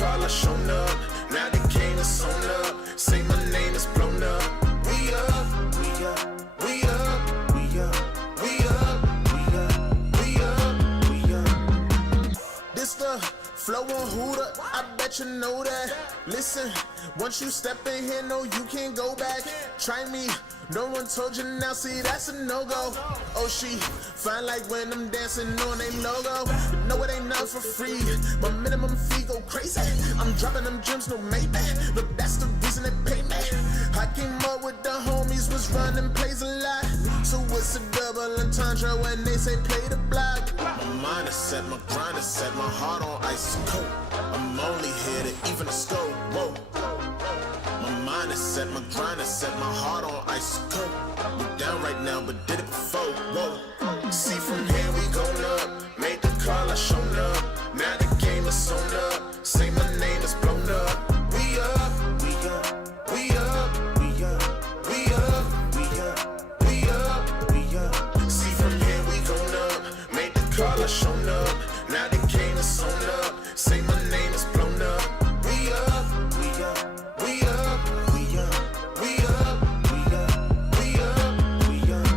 call, I shown up. Now the game is sewn up. Say my name is blown up. We up, we up, we up, we up, we up, we up, we up, we up. This the flow on Hooter, I bet you know that. Listen, once you step in here, no, you can't go back. Try me, no one told you now, see, that's a no-go. Oh, she fine like when I'm dancing on they logo. But no, it ain't nothing for free. My minimum fee go crazy. I'm dropping them gems, no maybe. Look, that's the reason they pay me. I came up with the homies, was running plays a lot. So it's a double entendre when they say play the block. My mind is set, my grind is set, my heart on ice cold. I'm only here to even the scope. Whoa. My mind is set, my grind is set, my heart on ice cold. We down right now, but did it before. Whoa. See from here we gon' up. Made the call, I shown up. Now the game is sewn up. Say my name is blown up. We up, we up, we up, we up, we up, we up, we up, we up. See from here we gon' up. Made the call, I shown up. Now the game is sewn up. Say my name is blown up. We up, we up, we up, we up, we up, we up, we up, we up.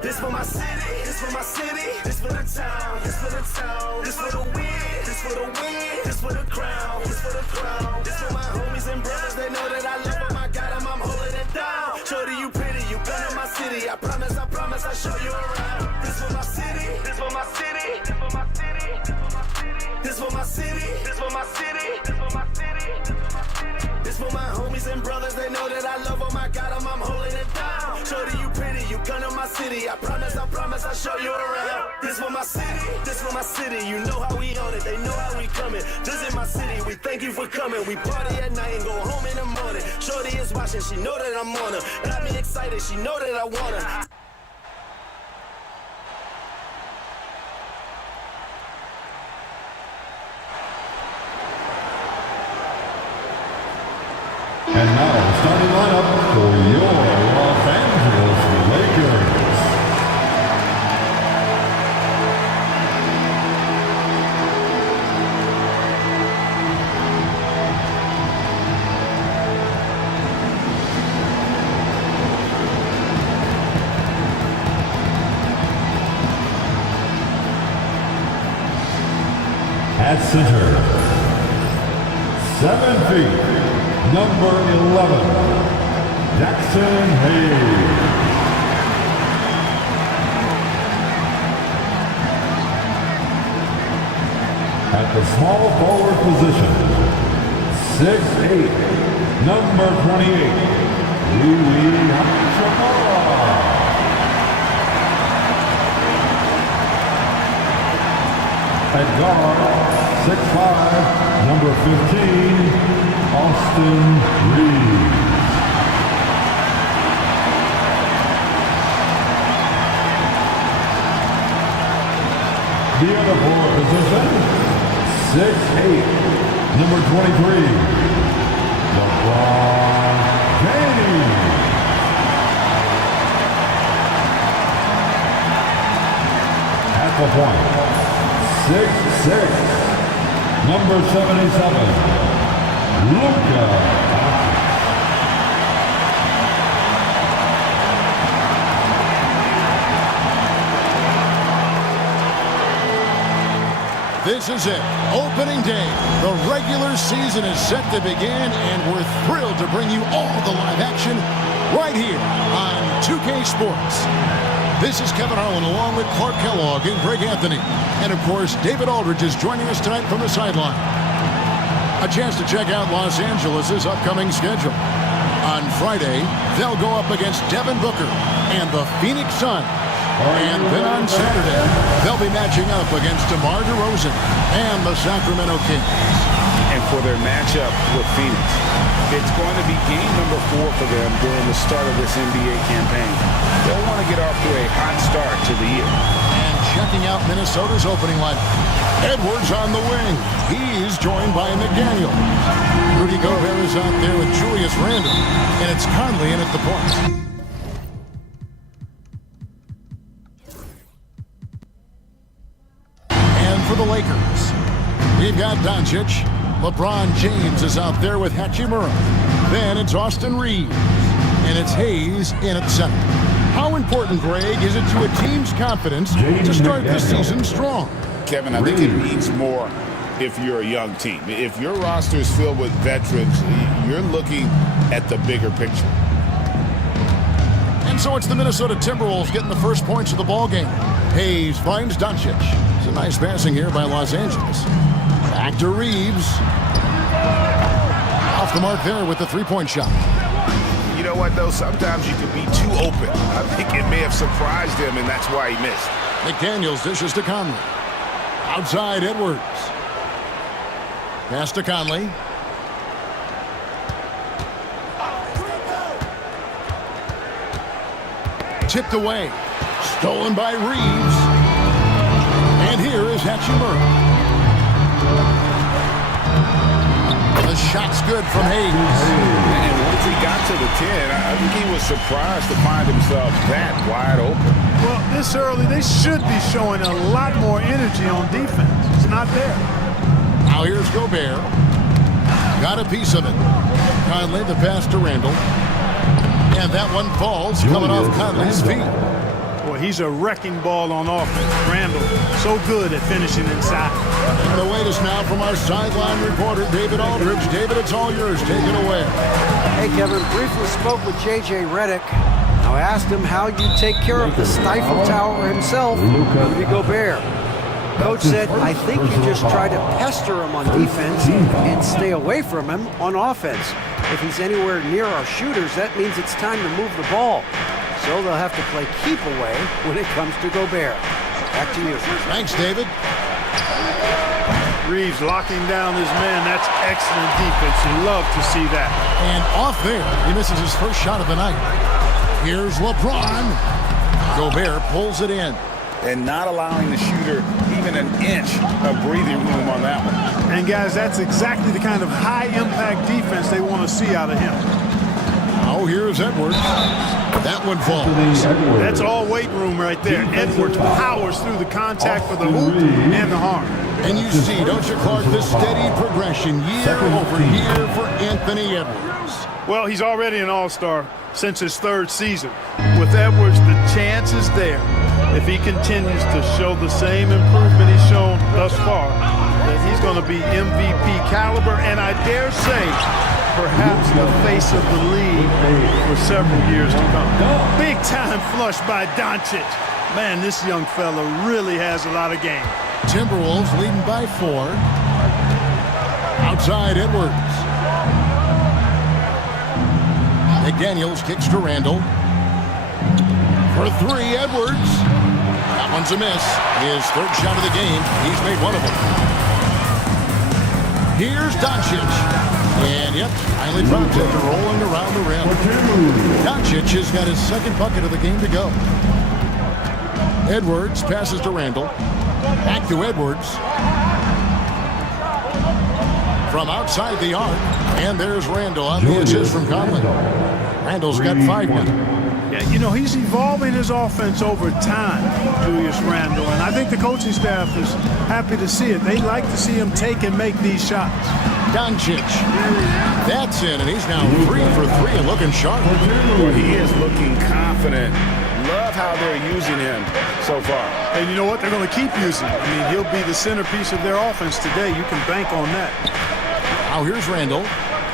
This for my city, this for my city, this for the town, this for the town, this for the win, this for the win, this for the crown, this for the crown, this for my homies and brothers, they know that I love them, I got them, I'm holding it down. Shorty, you pretty, you been in my city, I promise, I'll show you around. This for my city, this for my city, this for my city, this for my city, this for my city, this for my city, this for my homies and brothers, they know that I love them, I got them, I'm holding it down. Shorty, you pretty, you come to my city, I promise, I'll show you around. This for my city, you know how we on it, they know how we coming. Visit my city, we thank you for coming. We party at night and go home in the morning. Shorty is watching, she know that I'm on her. Got me excited, she know that I want her. And now, starting lineup for your Los Angeles Lakers. At center, 7 feet, number 11, Jackson Hayes. At the small forward position, 6'8", number 28, Louis Hachimura. At guard, 6'5", number 15, Austin Reeves. The other forward position, 6'8", number 23, LeBron James. At the point, 6'6", number 77, Luka. This is it, opening day. The regular season is set to begin, and we're thrilled to bring you all the live action right here on 2K Sports. This is Kevin Harlan along with Clark Kellogg and Greg Anthony. And of course, David Aldridge is joining us tonight from the sideline. A chance to check out Los Angeles' upcoming schedule. On Friday, they'll go up against Devin Booker and the Phoenix Suns. And then on Saturday, they'll be matching up against DeMar DeRozan and the Sacramento Kings. And for their matchup with Phoenix. It's going to be game number 4 for them during the start of this NBA campaign. They'll want to get off to a hot start to the year. And checking out Minnesota's opening lineup. Edwards on the wing. He's joined by McDaniel. Rudy Gobert is out there with Julius Randle. And it's Conley in at the point. For the Lakers, we've got Doncic. LeBron James is out there with Hachimura. Then it's Austin Reeves. And it's Hayes in at center. How important, Greg, is it to a team's confidence to start the season strong? Kevin, I think it means more if you're a young team. If your roster is filled with veterans, you're looking at the bigger picture. And so it's the Minnesota Timberwolves getting the first points of the ballgame. Hayes finds Doncic. It's a nice passing here by Los Angeles. Back to Reeves. Off the mark there with the three-point shot. You know what, though? Sometimes you can be too open. I think it may have surprised him, and that's why he missed. McDaniels dishes to Conley. Outside, Edwards. Pass to Conley. Tipped away. Stolen by Reeves. And here is Hachimura. The shot's good from Hayes. And once he got to the 10, I think he was surprised to find himself that wide open. Well, this early, they should be showing a lot more energy on defense. It's not there. Now here's Gobert. Got a piece of it. Conley, the pass to Randle. And that one falls, coming off Conley's feet. Boy, he's a wrecking ball on offense. Randle, so good at finishing inside. And await us now from our sideline reporter, David Aldridge. David, it's all yours. Take it away. Hey, Kevin, briefly spoke with J.J. Redick. Now I asked him how you take care of the Stifle Tower himself, Rudy Gobert. Coach said, I think you just try to pester him on defense and stay away from him on offense. If he's anywhere near our shooters, that means it's time to move the ball. So they'll have to play keep away when it comes to Gobert. Back to you. Thanks, David. Reeves locking down his man. That's excellent defense. You love to see that. And off there, he misses his first shot of the night. Here's LeBron. Gobert pulls it in. And not allowing the shooter even an inch of breathing room on that one. And guys, that's exactly the kind of high-impact defense they want to see out of him. Oh, here's Edwards. That one falls. That's all weight room right there. Edwards powers through the contact for the hoop and the harm. And you see, don't you, Clark, the steady progression year over year for Anthony Edwards. Well, he's already an all-star since his third season. With Edwards, the chance is there, if he continues to show the same improvement he's shown thus far, that he's going to be MVP caliber, and I dare say, perhaps the face of the league for several years to come. Big time flush by Doncic. Man, this young fella really has a lot of game. Timberwolves leading by 4. Outside Edwards. McDaniels kicks to Randle. For 3, Edwards. That one's a miss. His third shot of the game. He's made one of them. Here's Doncic. And, yep, finally dropped it, rolling around the rim. Doncic has got his second bucket of the game to go. Edwards passes to Randle. Back to Edwards. From outside the arc. And there's Randle on the assist from Conley. Randle's got 5 now. Yeah, you know, he's evolving his offense over time, Julius Randle, and I think the coaching staff is happy to see it. They like to see him take and make these shots. Doncic. That's in, and he's now 3 for 3 and looking sharp. Well, he is looking confident. Love how they're using him so far. And you know what? They're going to keep using him. I mean, he'll be the centerpiece of their offense today. You can bank on that. Now here's Randle.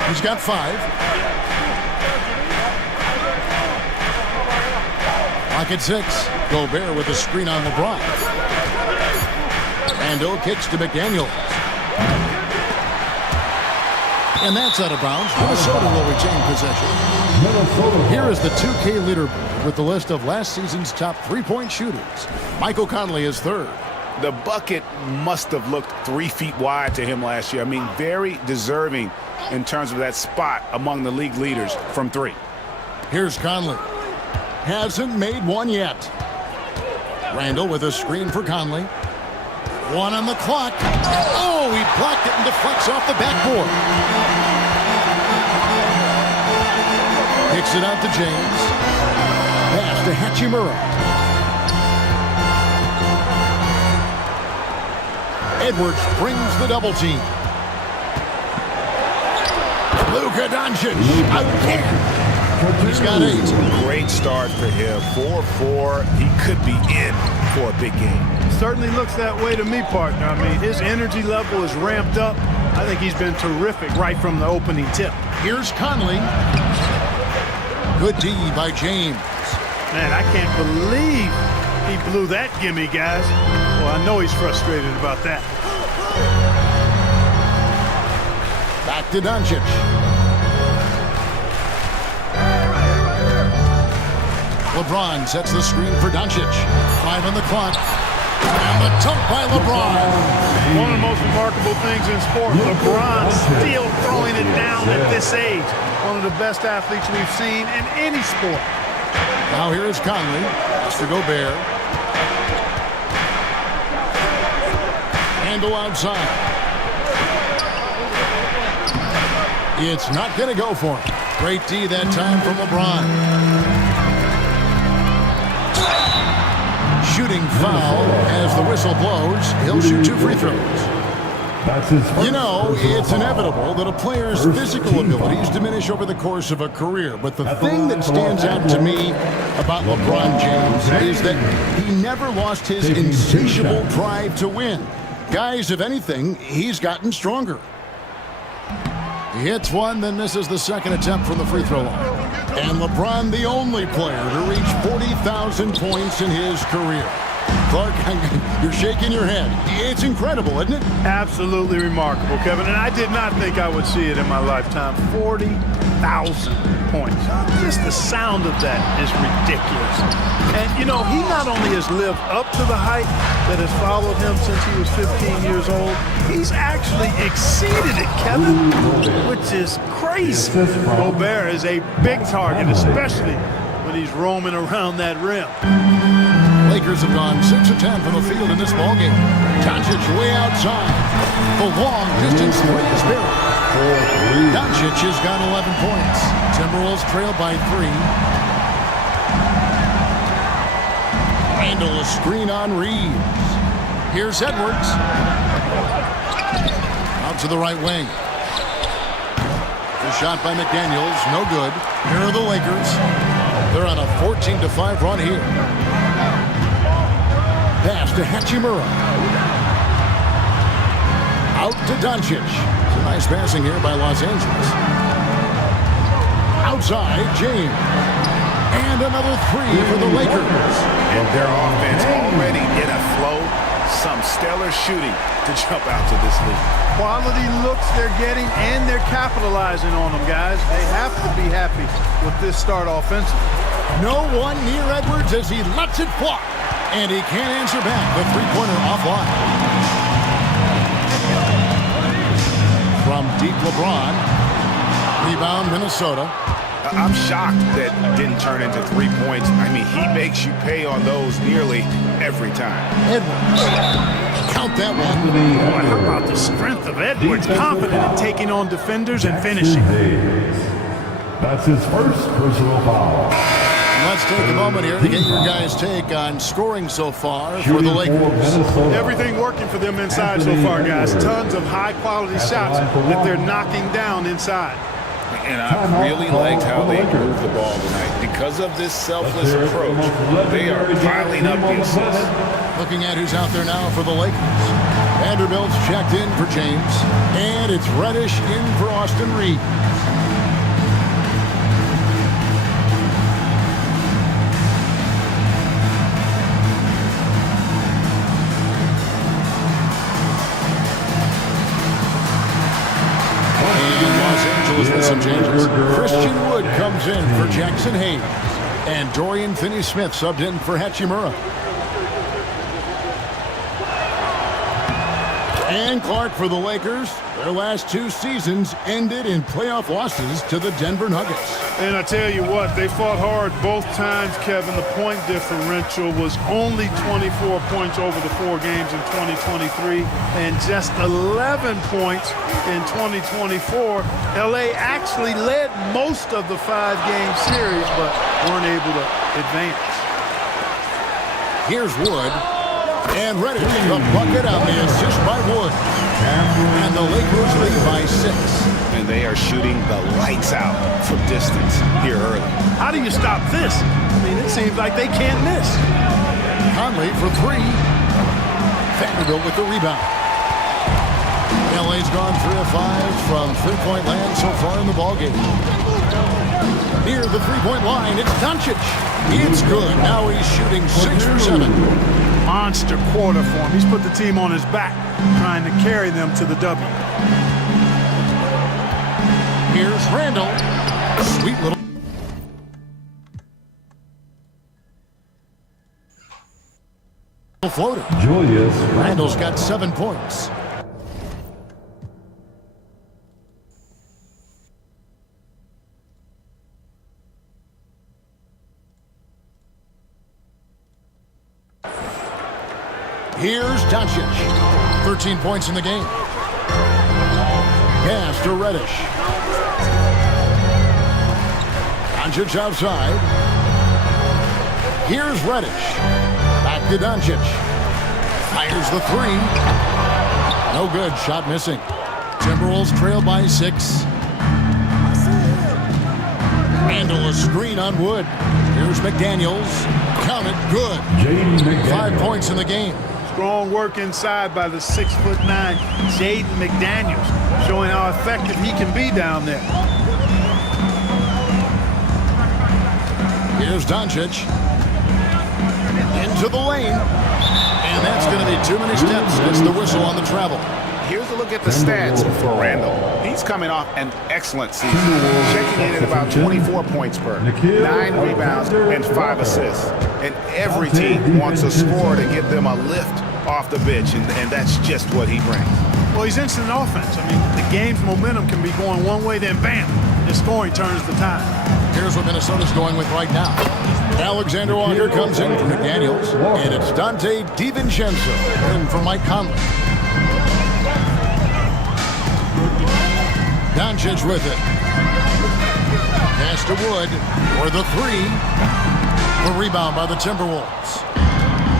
He's got 5. Pocket 6. Gobert with a screen on LeBron. Randle kicks to McDaniels. And that's out of bounds. Minnesota will retain possession. Here is the 2K leader with the list of last season's top 3-point shooters. Michael Conley is 3rd. The bucket must have looked 3 feet wide to him last year. I mean, very deserving in terms of that spot among the league leaders from 3. Here's Conley. Hasn't made one yet. Randall with a screen for Conley. 1 on the clock. Oh, he blocked it and deflects off the backboard. Kicks it out to James. Pass to Hachimura. Edwards brings the double team. Luka Doncic again. He's got 8. Great start for him. 4-4. He could be in for a big game. Certainly looks that way to me, partner. I mean, his energy level is ramped up. I think he's been terrific right from the opening tip. Here's Conley. Good D by James. Man, I can't believe he blew that gimme, guys. Well, I know he's frustrated about that. Back to Doncic. LeBron sets the screen for Doncic. 5 on the clock. And the dunk by LeBron. One of the most remarkable things in sport, LeBron still throwing it down at this age. One of the best athletes we've seen in any sport. Now here is Conley. To Gobert. Handle outside. It's not going to go for him. Great D that time from LeBron. Shooting foul as the whistle blows. He'll shoot 2 free throws. You know, it's inevitable that a player's physical abilities diminish over the course of a career. But the thing that stands out to me about LeBron James is that he never lost his insatiable drive to win. Guys, if anything, he's gotten stronger. He hits one, then misses the second attempt from the free throw line. And LeBron, the only player to reach 40,000 points in his career. Clark, you're shaking your head. It's incredible, isn't it? Absolutely remarkable, Kevin. And I did not think I would see it in my lifetime. 40,000 points. Just the sound of that is ridiculous. And, you know, he not only has lived up to the hype that has followed him since he was 15 years old, he's actually exceeded it, Kevin, which is crazy. Gobert is a big target, especially when he's roaming around that rim. Lakers have gone 6 of 10 from the field in this ballgame. Doncic way outside. The long distance three is buried. Doncic has got 11 points. Timberwolves trail by 3. Randall a screen on Reeves. Here's Edwards. Out to the right wing. The shot by McDaniels, no good. Here are the Lakers. They're on a 14-5 run here. Pass to Hachimura. Out to Doncic. It's a nice passing here by Los Angeles. Outside, James. And another 3 for the Lakers. And their offense already in a flow. Some stellar shooting to jump out to this lead. Quality looks they're getting, and they're capitalizing on them, guys. They have to be happy with this start offensively. No one near Edwards as he lets it fly. And he can't answer back. The three-pointer offline. From deep LeBron. Rebound Minnesota. I'm shocked that didn't turn into 3 points. I mean, he makes you pay on those nearly every time. Edwards. Count that one. Boy, how about the strength of Edwards? Confident in taking on defenders and finishing. That's his first personal foul. Let's take a moment here to get your guys' take on scoring so far for the Lakers. Everything working for them inside so far, guys. Tons of high-quality shots that they're knocking down inside. And I really liked how they moved the ball tonight. Because of this selfless approach, they are piling up the assists. Looking at who's out there now for the Lakers. Vanderbilt's checked in for James. And it's Reddish in for Austin Reeves. With some changes. Christian Wood comes in for Jackson Hayes. And Dorian Finney-Smith subbed in for Hachimura. And Clark, for the Lakers, their last 2 seasons ended in playoff losses to the Denver Nuggets. And I tell you what, they fought hard both times, Kevin. The point differential was only 24 points over the 4 games in 2023 and just 11 points in 2024. LA actually led most of the 5-game series, but weren't able to advance. Here's Wood. And Reddish, the bucket on the assist by Wood. And the Lakers lead by 6. And they are shooting the lights out from distance here early. How do you stop this? I mean, it seems like they can't miss. Conley for 3. Vanderbilt with the rebound. LA's gone 3 of 5 from three-point land so far in the ballgame. Near the three-point line, it's Doncic. It's good. Now he's shooting 6 for 7. Monster quarter for him. He's put the team on his back, trying to carry them to the W. Here's Randall. Sweet little floater. Julius Randall's got 7 points. Here's Doncic. 13 points in the game. Pass to Reddish. Doncic outside. Here's Reddish. Back to Doncic. Fires the 3. No good. Shot missing. Timberwolves trail by 6. Handle a screen on Wood. Here's McDaniels. Count it. Good. 5 points in the game. Strong work inside by the 6'9" Jaden McDaniels, showing how effective he can be down there. Here's Doncic. Into the lane. And that's going to be too many steps. It's the whistle on the travel. Here's a look at the stats for Randall. He's coming off an excellent season, checking in at about 24 points per, 9 rebounds, and 5 assists. And every team wants a scorer to give them a lift off the bench, and that's just what he brings. Well, he's instant offense. I mean, the game's momentum can be going one way, then bam, his scoring turns the tide. Here's what Minnesota's going with right now. Alexander Walker comes in for McDaniels, and it's Dante DiVincenzo in for Mike Conley. Doncic with it. Pass to Wood for the 3. The rebound by the Timberwolves.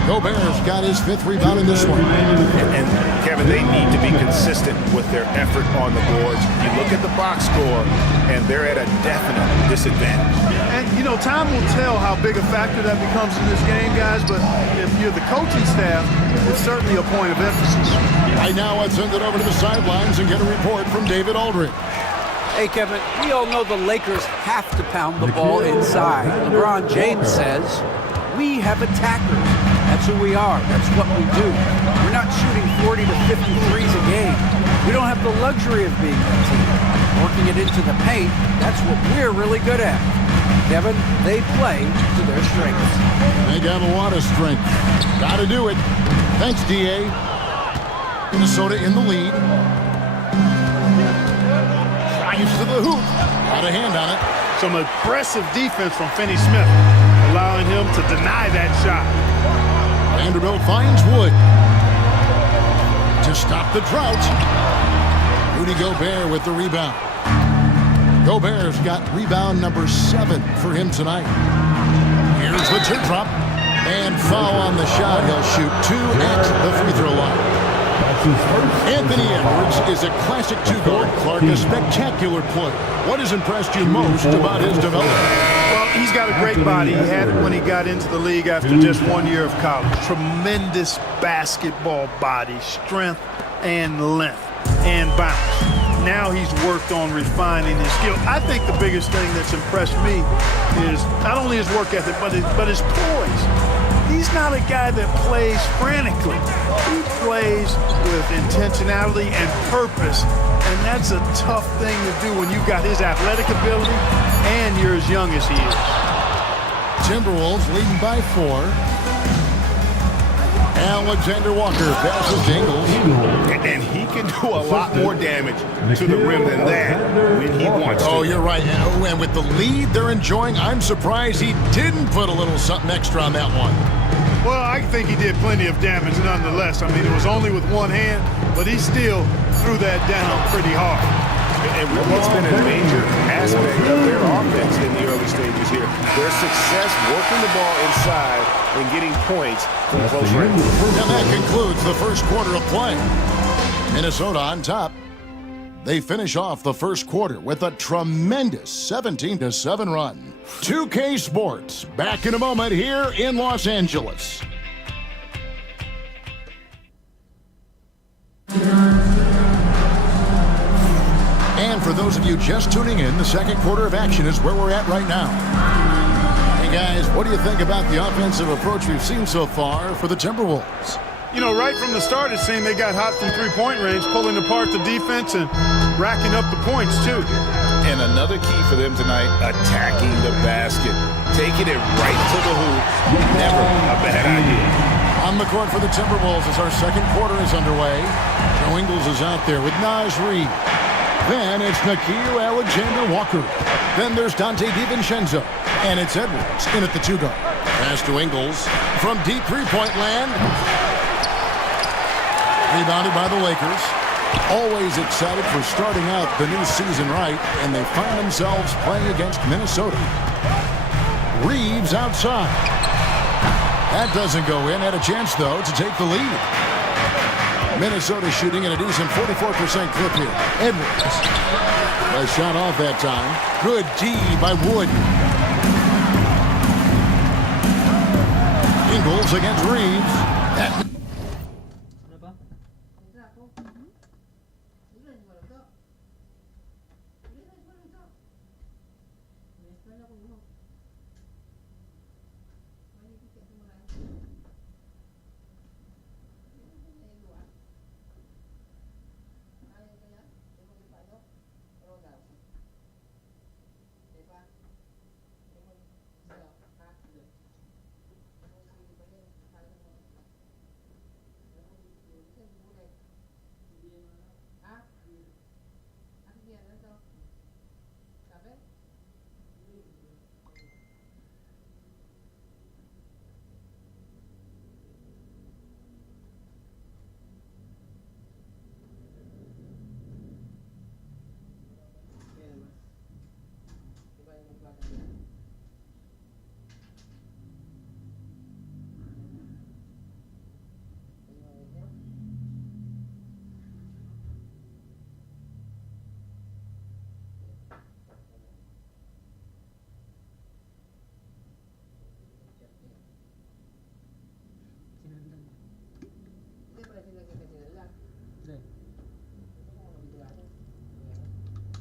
Gobert's got his 5th rebound in this one. And Kevin, they need to be consistent with their effort on the boards. You look at the box score, and they're at a definite disadvantage. And, you know, time will tell how big a factor that becomes in this game, guys, but if you're the coaching staff, it's certainly a point of emphasis. Right now, let's send it over to the sidelines and get a report from David Aldridge. Hey, Kevin, we all know the Lakers have to pound the ball inside. LeBron James says, we have attackers. That's who we are. That's what we do. We're not shooting 40 to 50 threes a game. We don't have the luxury of being that team. Working it into the paint, that's what we're really good at. Kevin, they play to their strengths. They got a lot of strength. Got to do it. Thanks, D.A. Minnesota in the lead. Drives to the hoop. Got a hand on it. Some aggressive defense from Finney Smith, allowing him to deny that shot. Vanderbilt finds Wood to stop the drought. Rudy Gobert with the rebound. Gobert's got rebound number 7 for him tonight. Here's the teardrop. And foul on the shot. He'll shoot 2 at the free throw line. Anthony Edwards is a classic 2-guard. Clark, a spectacular player. What has impressed you most about his development? Well, he's got a great body. He had it when he got into the league after just 1 year of college. Tremendous basketball body, strength and length and bounce. Now he's worked on refining his skill. I think the biggest thing that's impressed me is not only his work ethic, but his poise. He's not a guy that plays frantically. He plays with intentionality and purpose, and that's a tough thing to do when you've got his athletic ability and you're as young as he is. Timberwolves leading by 4. Alexander Walker passes to Ingles. And he can do a lot more damage to the rim than that when he wants to. Oh, you're right. And with the lead they're enjoying, I'm surprised he didn't put a little something extra on that one. Well, I think he did plenty of damage nonetheless. I mean, it was only with one hand, but he still threw that down pretty hard. And really, it's been a major aspect of their offense in the early stages here. Their success working the ball inside and getting points from close range. And that concludes the first quarter of play. Minnesota on top. They finish off the first quarter with a tremendous 17-7 run. 2K Sports, back in a moment here in Los Angeles. And for those of you just tuning in, the second quarter of action is where we're at right now. Hey guys, what do you think about the offensive approach we've seen so far for the Timberwolves? You know, right from the start, it seemed they got hot from three-point range, pulling apart the defense and racking up the points, too. And another key for them tonight, attacking the basket. Taking it right to the hoop. Never a bad idea. On the court for the Timberwolves as our second quarter is underway. Joe Ingles is out there with Naz Reid. Then it's Nickeil Alexander-Walker. Then there's Dante DiVincenzo. And it's Edwards in at the two-guard. Pass to Ingles from deep three-point land. Rebounded by the Lakers. Always excited for starting out the new season right, and they find themselves playing against Minnesota. Reeves outside. That doesn't go in. Had a chance, though, to take the lead. Minnesota shooting at a decent 44% clip here. Edwards. A shot off that time. Good D by Wood. Ingles against Reeves.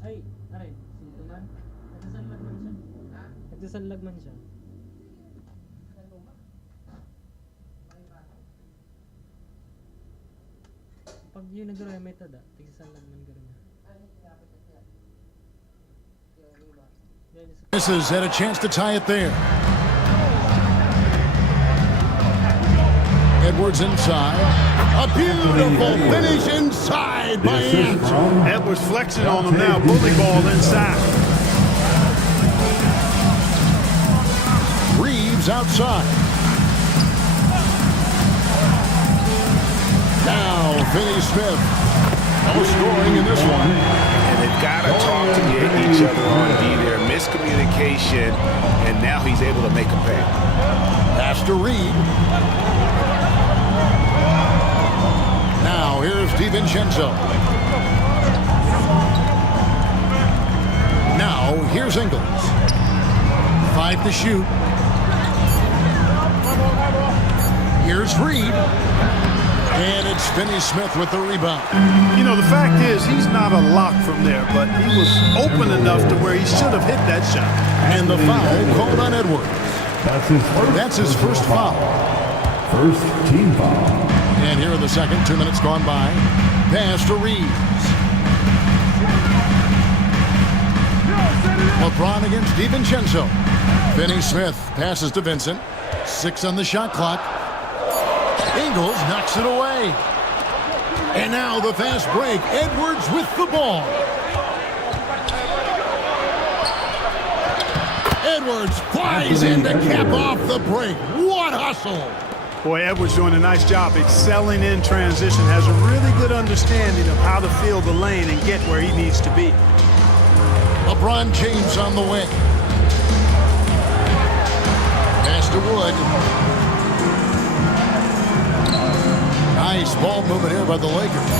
Ay, aray, sintuman. Nagsasanlag man siya. Nagsasanlag man siya. Pag yun nagkaroon may tada, nagsasanlag man gano'n niya. This has had a chance to tie it there. Edwards inside. A beautiful finish inside by Ant. Edwards flexing on him now, bully ball inside. Reeves outside. Now Finney Smith. No scoring in this one. And they've got to talk to get each other on D there. Miscommunication, and now he's able to make a pay. Pass to Reed. Now here's DiVincenzo. Now here's Ingles. 5 to shoot. Here's Reed. And it's Finney Smith with the rebound. You know, the fact is, he's not a lock from there, but he was open enough to where he should have hit that shot. And the foul called on Edwards. That's his first foul. First team foul. And here in the second, 2 minutes gone by. Pass to Reeves. LeBron against DiVincenzo. Finney Smith passes to Vincent. 6 on the shot clock. Ingles knocks it away. And now the fast break. Edwards with the ball. Edwards flies in to cap off the break. What hustle! Boy, Edwards doing a nice job excelling in transition. Has a really good understanding of how to fill the lane and get where he needs to be. LeBron James on the wing. Pass to Wood. Nice ball movement here by the Lakers.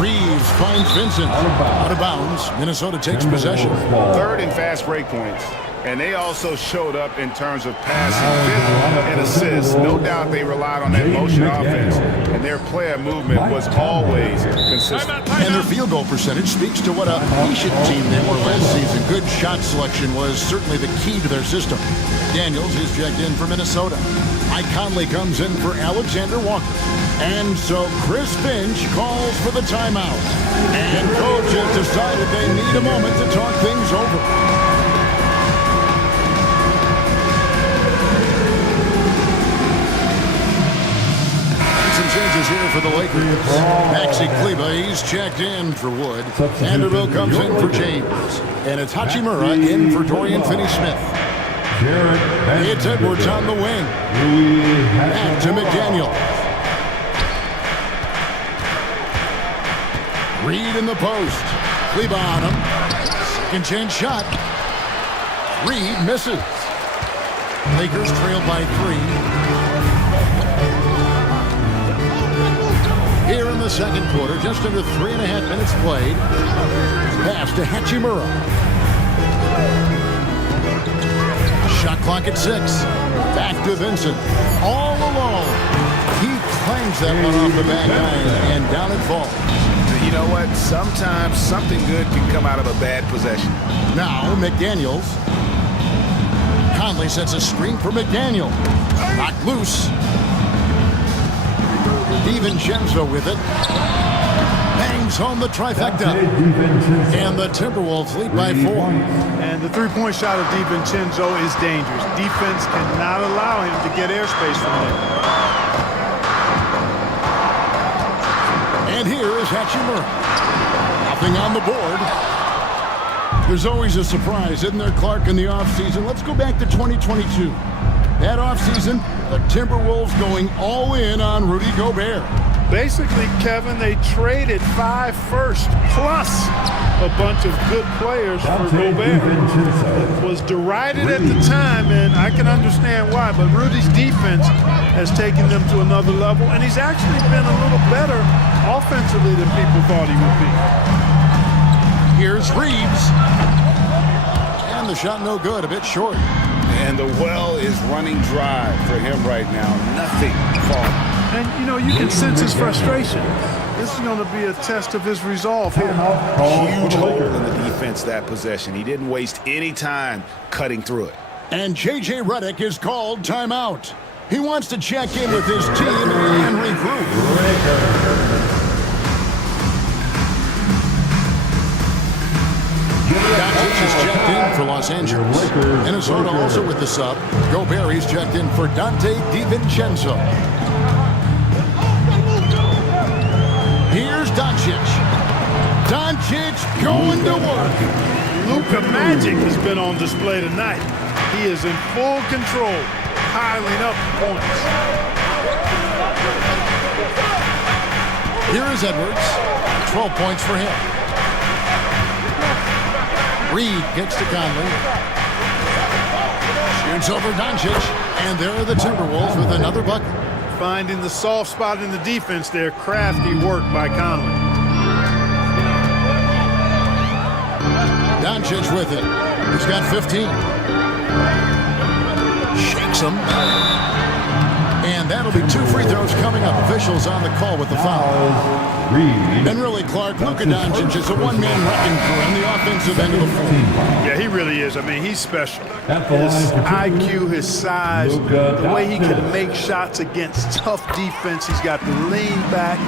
Reeves finds Vincent. Out of bounds. Minnesota takes possession. Third and fast break points. And they also showed up in terms of passing, fifth and assists. No doubt they relied on that motion offense, and their player movement was always consistent. And their field goal percentage speaks to what a patient team they were last season. Good shot selection was certainly the key to their system. Daniels is checked in for Minnesota. Mike Conley comes in for Alexander Walker. And so Chris Finch calls for the timeout. And coach has decided they need a moment to talk things over. Changes here for the Lakers. Maxi Kleba, he's checked in for Wood. Vanderbilt comes in for James. And it's Hachimura in for Dorian Finney-Smith. It's Edwards on the wing. Back to McDaniel. Reed in the post. Kleba on him. Second chance shot. Reed misses. Lakers trail by 3. Here in the second quarter, just under 3.5 minutes played. Pass to Hachimura. Shot clock at 6. Back to Vincent. All alone. He clangs that one off the back iron, and down it falls. You know what? Sometimes something good can come out of a bad possession. Now, McDaniels. Conley sets a screen for McDaniel. Knocked loose. DiVincenzo with it. Bangs home the trifecta. And the Timberwolves lead by 4. And the three-point shot of DiVincenzo is dangerous. Defense cannot allow him to get airspace from there. And here is Hachimura. Nothing on the board. There's always a surprise, isn't there, Clark, in the offseason? Let's go back to 2022. That offseason, the Timberwolves going all in on Rudy Gobert. Basically, Kevin, they traded 5 firsts plus a bunch of good players for Gobert. It was derided at the time, and I can understand why, but Rudy's defense has taken them to another level, and he's actually been a little better offensively than people thought he would be. Here's Reeves. And the shot no good, a bit short. And the well is running dry for him right now. Nothing falling. And, you know, you can sense his frustration. This is going to be a test of his resolve here. Huge hole in the defense that possession. He didn't waste any time cutting through it. And J.J. Redick is called timeout. He wants to check in with his team and regroup. Doncic is checked in for Los Angeles. Minnesota also with the sub. Gobert is checked in for Dante DiVincenzo. Here's Doncic. Doncic going to work. Luka Magic has been on display tonight. He is in full control, piling up points. Here is Edwards. 12 points for him. Reed gets to Conley. Shoots over Doncic. And there are the Timberwolves with another bucket. Finding the soft spot in the defense there. Crafty work by Conley. Doncic with it. He's got 15. Shakes him. And that'll be 2 free throws coming up. Officials on the call with the foul. And really, Clark, Luka Doncic is a one-man wrecking crew on the offensive end of the floor. Yeah, he really is. I mean, he's special. His IQ, his size, the way he can make shots against tough defense. He's got the lean back.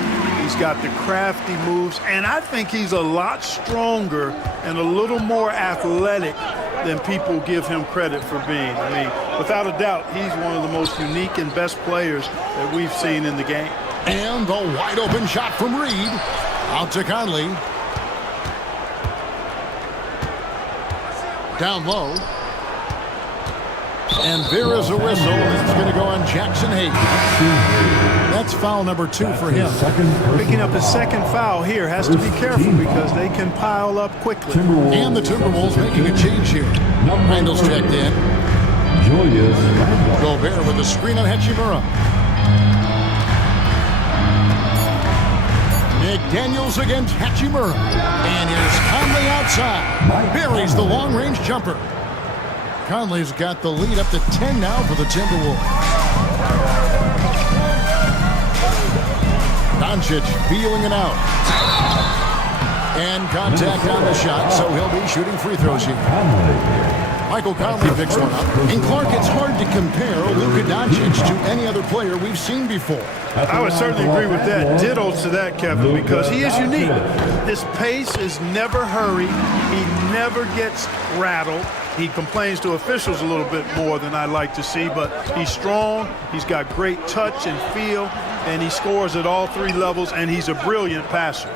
He's got the crafty moves. And I think he's a lot stronger and a little more athletic than people give him credit for being. I mean, without a doubt, he's one of the most unique and best players that we've seen in the game. And the wide open shot from Reed. Out to Conley. Down low. And there is a whistle. It's going to go on Jackson Hayes. That's foul number 2 for him. Picking up his second foul here. Has to be careful because they can pile up quickly. And the Timberwolves making a change here. Randall's checked in. Julius Randle. Gobert with a screen on Hachimura. McDaniels against Hachimura. And here's Conley outside. Buries the long-range jumper. Conley's got the lead up to 10 now for the Timberwolves. Doncic feeling it out. And contact on the shot, so he'll be shooting free throws here. Michael Conley picks one up. And Clark, it's hard to compare Luka Doncic to any other player we've seen before. I would certainly agree with that. Ditto to that, Kevin, because he is unique. His pace is never hurried. He never gets rattled. He complains to officials a little bit more than I'd like to see, but he's strong. He's got great touch and feel, and he scores at all 3 levels, and he's a brilliant passer.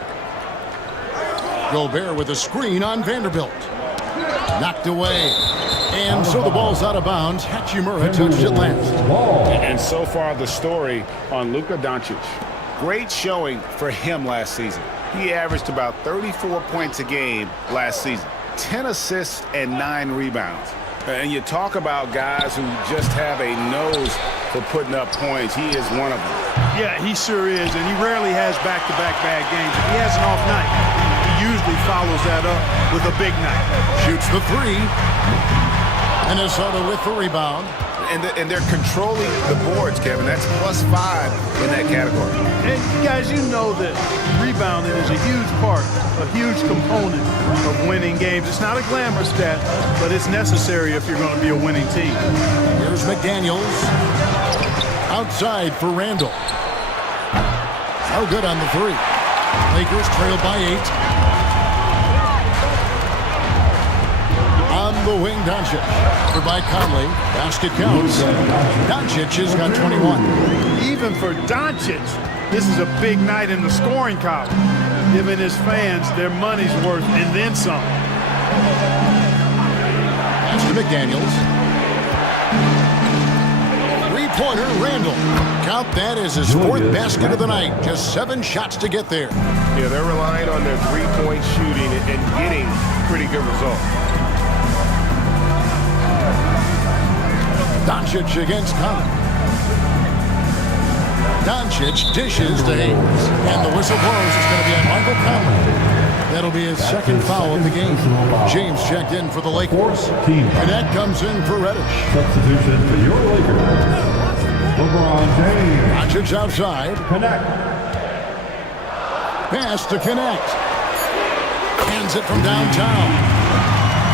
Gobert with a screen on Vanderbilt. Knocked away. And so the ball's out of bounds. Hachimura touched it last. And so far the story on Luka Doncic. Great showing for him last season. He averaged about 34 points a game last season. 10 assists and 9 rebounds. And you talk about guys who just have a nose for putting up points. He is one of them. Yeah, he sure is, and he rarely has back-to-back bad games. If he has an off night, he usually follows that up with a big night. Shoots the 3. Minnesota with the rebound. And they're controlling the boards, Kevin. That's +5 in that category. And guys, you know that rebounding is a huge part, a huge component of winning games. It's not a glamour stat, but it's necessary if you're going to be a winning team. Here's McDaniels. Outside for Randall. No good on the 3. Lakers trailed by 8. On the wing, Doncic. For by Conley. Basket counts. Doncic has got 21. Even for Doncic, this is a big night in the scoring column, giving his fans their money's worth and then some. Pass to McDaniels. Three-pointer, Randall. Count that as his 4th basket of the night. Just 7 shots to get there. Yeah, they're relying on their three-point shooting and getting pretty good results. Doncic against Conley. Doncic dishes to Hayes. And the whistle blows. It's going to be on Michael Conley. That'll be his 2nd foul of the game. James checked in for the Lakers. And that comes in for Reddish. Substitution for your Lakers. LeBron James. Doncic outside. Connect. Pass to Connect. Hands it from downtown.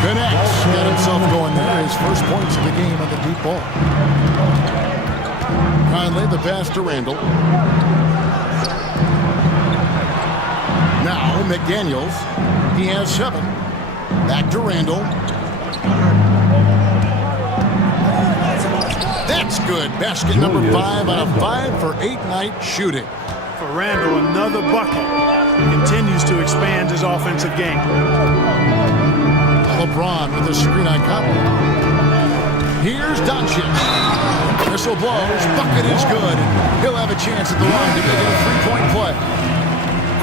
Connects. Got himself going there. His first points of the game on the deep ball. Conley, the pass to Randall. Now McDaniels. He has 7. Back to Randall. That's good. Basket number 5 on a 5-for-8 night shooting. For Randall, another bucket. Continues to expand his offensive game. LeBron with a screen on Conley. Here's Doncic. Whistle blows. Bucket is good. He'll have a chance at the line to make it a 3-point play.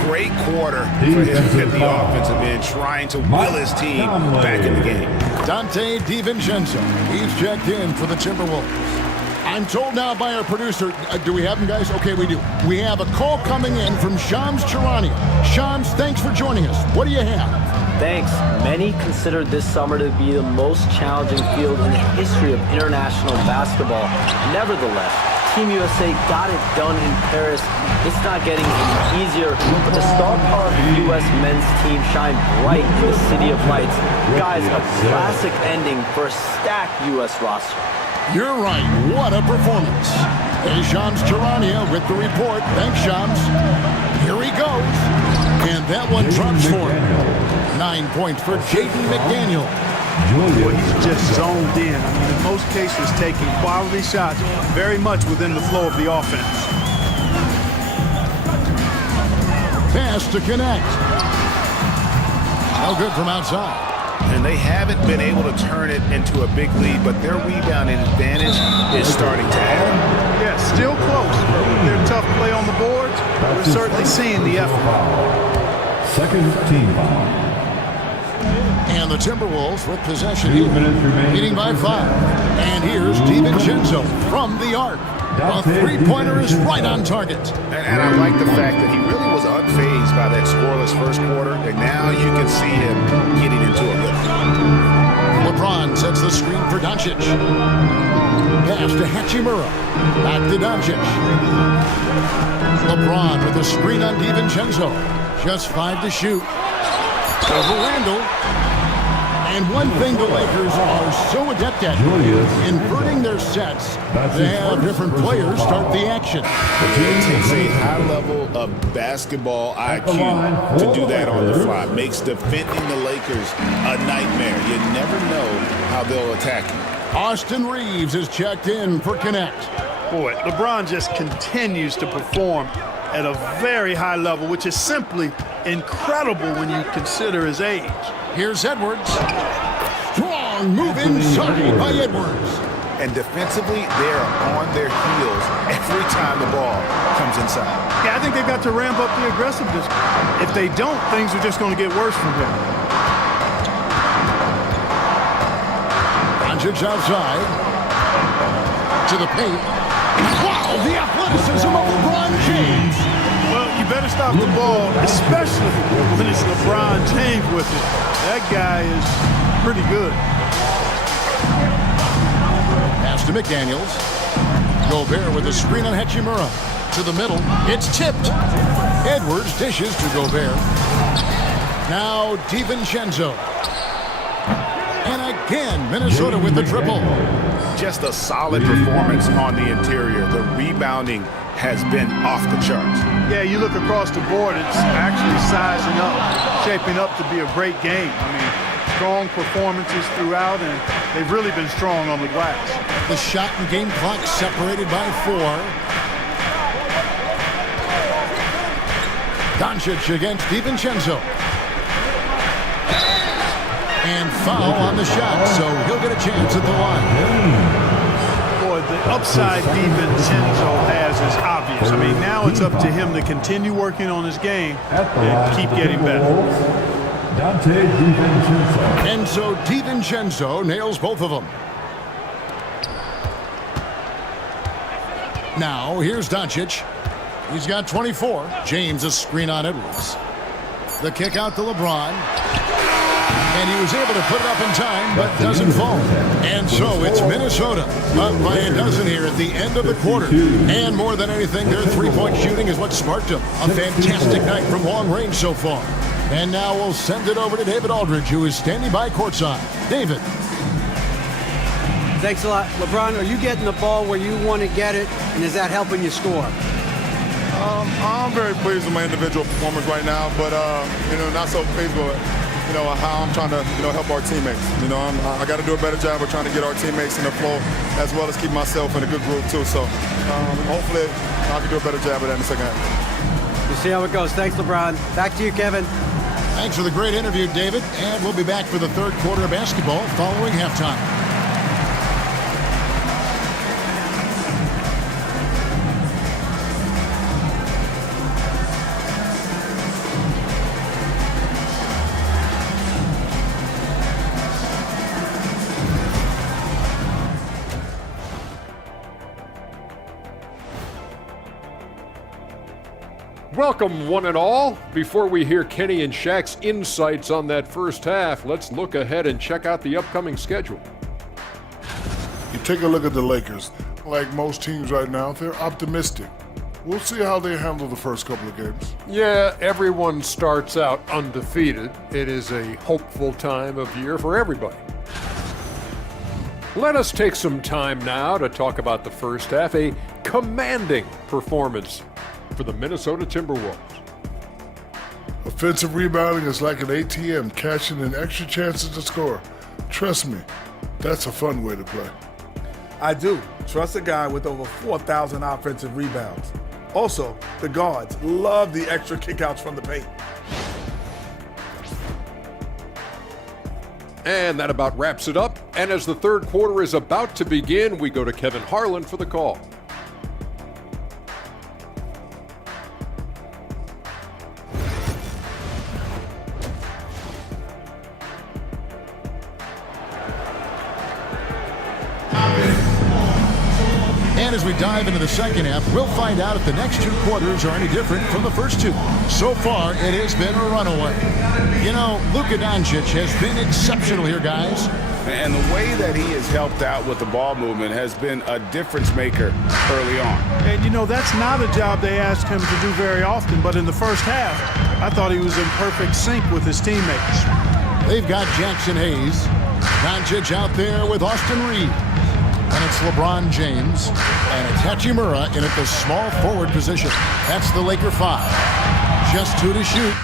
Great quarter for him at the offensive end, trying to will his team back in the game. Dante DiVincenzo. He's checked in for the Timberwolves. I'm told now by our producer, do we have him, guys? Okay, we do. We have a call coming in from Shams Charania. Shams, thanks for joining us. What do you have? Thanks. Many consider this summer to be the most challenging field in the history of international basketball. Nevertheless, Team USA got it done in Paris. It's not getting any easier, but the star power of the U.S. men's team shined bright in the City of Lights. Guys, a classic ending for a stacked U.S. roster. You're right. What a performance. Hey, Shams Charania with the report. Thanks, Shams. Here he goes. And that one drops for him. 9 points for Jaden McDaniel. Boy, he's just zoned in. I mean, in most cases, taking quality shots very much within the flow of the offense. Pass to connect. No good from outside. And they haven't been able to turn it into a big lead, but their rebounding advantage is starting to add up. Yeah, still close, but with their tough play on the boards, we're certainly seeing the effort. Second team foul. And the Timberwolves with possession here, leading by 5. And here's DiVincenzo from the arc. A three-pointer is right on target. And I like the fact that he really was unfazed by that scoreless first quarter, and now you can see him getting into a rhythm. LeBron sets the screen for Doncic. Pass to Hachimura. Back to Doncic. LeBron with the screen on DiVincenzo. Just 5 to shoot. Over Randall. And one thing the Lakers are so adept at, inverting their sets, they have different players start the action. It takes a high level of basketball IQ to do that on the fly. Makes defending the Lakers a nightmare. You never know how they'll attack you. Austin Reeves is checked in for connect. Boy, LeBron just continues to perform at a very high level, which is simply incredible when you consider his age. Here's Edwards. Strong move inside by Edwards. And defensively, they are on their heels every time the ball comes inside. Yeah, I think they've got to ramp up the aggressiveness. If they don't, things are just going to get worse from here. Doncic outside. To the paint. Wow, the athleticism of LeBron James. Well, you better stop the ball, especially when it's LeBron James with it. That guy is pretty good. Pass to McDaniels. Gobert with a screen on Hachimura. To the middle. It's tipped. Edwards dishes to Gobert. Now DiVincenzo. And again, Minnesota with the triple. Just a solid performance on the interior. The rebounding has been off the charts. Yeah, you look across the board, it's actually sizing up, shaping up to be a great game. I mean, strong performances throughout, and they've really been strong on the glass. The shot and game clock separated by 4. Doncic against DiVincenzo. And foul on the shot, so he'll get a chance at the line. Boy, the upside DiVincenzo has is obvious. I mean, now it's up to him to continue working on his game and keep getting better. And so DiVincenzo nails both of them. Now, here's Doncic. He's got 24. James a screen on Edwards. The kick out to LeBron. And he was able to put it up in time, but doesn't fall. And so it's Minnesota up by a dozen here at the end of the quarter. And more than anything, their three-point shooting is what sparked them. A fantastic night from long range so far. And now we'll send it over to David Aldridge, who is standing by courtside. David. Thanks a lot. LeBron, are you getting the ball where you want to get it, and is that helping you score? I'm very pleased with my individual performance right now, but, not so pleased with how I'm trying to, help our teammates. I got to do a better job of trying to get our teammates in the flow as well as keep myself in a good groove too. So hopefully I can do a better job of that in the second half. We'll see how it goes. Thanks, LeBron. Back to you, Kevin. Thanks for the great interview, David. And we'll be back for the third quarter of basketball following halftime. Welcome, one and all. Before we hear Kenny and Shaq's insights on that first half, let's look ahead and check out the upcoming schedule. You take a look at the Lakers. Like most teams right now, they're optimistic. We'll see how they handle the first couple of games. Yeah, everyone starts out undefeated. It is a hopeful time of year for everybody. Let us take some time now to talk about the first half, a commanding performance for the Minnesota Timberwolves. Offensive rebounding is like an ATM, cashing in extra chances to score. Trust me, that's a fun way to play. I do. Trust a guy with over 4,000 offensive rebounds. Also, the guards love the extra kickouts from the paint. And that about wraps it up. And as the third quarter is about to begin, we go to Kevin Harlan for the call. And as we dive into the second half, we'll find out if the next two quarters are any different from the first two. So far, it has been a runaway. You know, Luka Doncic has been exceptional here, guys. And the way that he has helped out with the ball movement has been a difference maker early on. And, you know, that's not a job they ask him to do very often, but in the first half, I thought he was in perfect sync with his teammates. They've got Jackson Hayes. Doncic out there with Austin Reeves. And it's LeBron James and it's Hachimura in at the small forward position. That's the Laker 5. Just 2 to shoot.